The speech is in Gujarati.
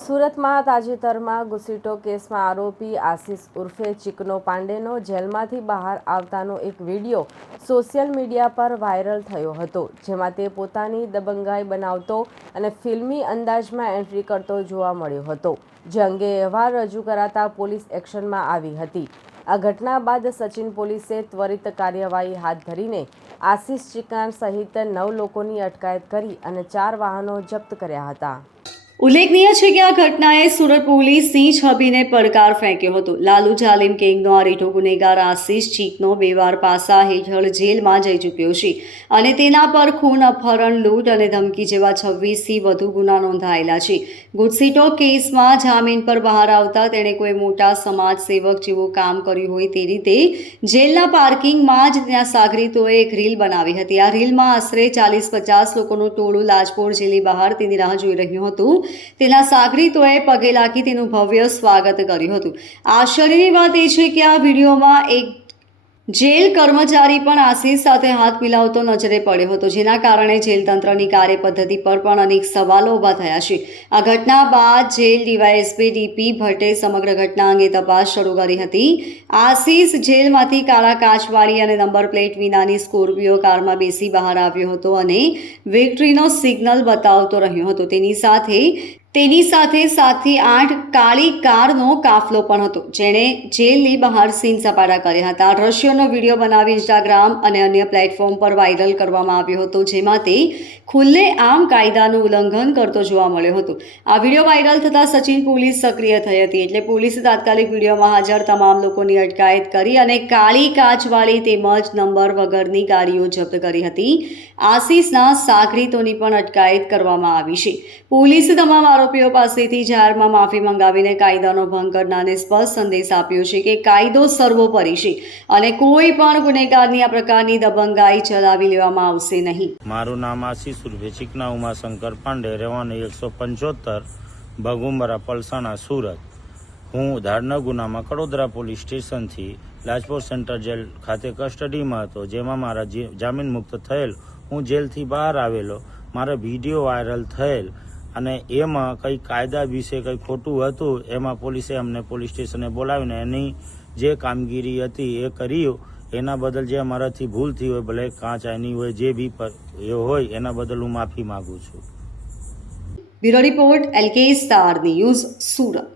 સુરતમાં તાજેતરમાં ઘુસીટો કેસમાં આરોપી આશિષ ઉર્ફે ચિકનો પાંડેનો જેલમાંથી બહાર આવતાનો એક વિડીયો સોશિયલ મીડિયા પર વાયરલ થયો હતો, જેમાં તે પોતાની દબંગાઈ બનાવતો અને ફિલ્મી અંદાજમાં એન્ટ્રી કરતો જોવા મળ્યો હતો, જે અંગે અહેવાલ રજૂ કરાતા પોલીસ એક્શનમાં આવી હતી। આ ઘટના બાદ સચિન પોલીસે ત્વરિત કાર્યવાહી હાથ ધરીને આશિષ ચિકન સહિત 9 લોકોની અટકાયત કરી અને 4 વાહનો જપ્ત કર્યા હતા। ઉલ્લેખનીય છે કે આ ઘટનાએ સુરત પોલીસની છબીને પડકાર ફેંક્યો હતો। લાલુ જાલિમ ગેંગનો આ રીઢો ગુનેગાર આશિષ ચિકનો 2 વાર પાસા હેઠળ જેલમાં જઈ ચૂક્યો છે અને તેના પર ખૂન, અપહરણ, લૂંટ અને ધમકી જેવા 26થી વધુ ગુના નોંધાયેલા છે। ગુજસીટો કેસમાં જામીન પર બહાર આવતા તેણે કોઈ મોટા સમાજ સેવક જેવું કામ કર્યું હોય તે રીતે જેલના પાર્કિંગમાં જ તેના સાગરીતોએ એક રીલ બનાવી હતી। આ રીલમાં આશરે 40-50 લોકોનું ટોળું લાજપોર જેલની બહાર તેની રાહ જોઈ રહ્યું હતું। તેના સાગરીતોએ પગે લાગી તેનું ભવ્ય સ્વાગત કર્યું હતું। આશ્ચર્યની વાત એ છે કે આ વિડીયોમાં એક જેલ કર્મચારી પણ આશિષ સાથે હાથ મિલાવતો નજરે પડ્યો હતો, જેના કારણે જેલ તંત્રની કાર્યપદ્ધતિ પર પણ અનેક સવાલો ઊભા થયા છે। આ ઘટના બાદ જેલ ડીવાયએસપી ડીપી ભટ્ટે સમગ્ર ઘટના અંગે તપાસ શરૂ કરી હતી। આશિષ જેલમાંથી કાળા કાચવાળી અને નંબર પ્લેટ વિનાની સ્કોર્પિયો કારમાં બેસી બહાર આવ્યો હતો અને વિક્ટરીનો સિગ્નલ બતાવતો રહ્યો હતો। તેની સાથે 7 થી 8 કાળી કારનો કાફલો પણ હતો, જેણે જેલની બહાર સીન સપાટા કર્યા હતા। આ દ્રશ્યોનો વિડીયો બનાવી ઇન્સ્ટાગ્રામ અને અન્ય પ્લેટફોર્મ પર વાયરલ કરવામાં આવ્યો હતો, જેમાં તે ખુલ્લેઆમ કાયદાનું ઉલ્લંઘન કરતો જોવા મળ્યો હતો। આ વિડીયો વાયરલ થતાં સચિન પોલીસ સક્રિય થઈ હતી, એટલે પોલીસે તાત્કાલિક વિડીયોમાં હાજર તમામ લોકોની અટકાયત કરી અને કાળી કાચવાળી તેમજ નંબર વગરની ગાડીઓ જપ્ત કરી હતી। આશિષના સાગરીતોની પણ અટકાયત કરવામાં આવી છે। પોલીસે તમામ આરોપીઓ પાસેથી જાહેરમાં માફી મંગાવીને કાયદાનો ભંગ કરનારને સ્પષ્ટ સંદેશ આપ્યો છે કે કાયદો સર્વોપરી છે અને કોઈ પણ ગુનેગારની આ પ્રકારની દબંગાઈ ચલાવી લેવામાં આવશે નહીં। મારું નામ આશિષ ઉર્ફે ચિકના ઉમાશંકર પાંડે, રહેવાનું 175 ભગુંબરા પલસાણા, સુરત। હું ધાડના ગુનામાં કડોદરા પોલીસ સ્ટેશનથી લાજપોર સેન્ટ્રલ જેલ ખાતે કસ્ટડીમાં હતો, જેમાં મારા જામીન મુક્ત થયેલ હું જેલથી બહાર આવેલો, મારા વિડીયો વાયરલ થયેલ અને એમાં કંઈ કાયદા વિશે કંઈ ખોટું હતું, એમાં પોલીસે અમને પોલીસ સ્ટેશને બોલાવીને એની જે કામગીરી હતી એ કરી। એના બદલ જે અમારાથી ભૂલ થઈ હોય, ભલે કાંચ આની હોય, જે બી એ હોય એના બદલ હું માફી માગું છું। Bureau report LK star news, Surat.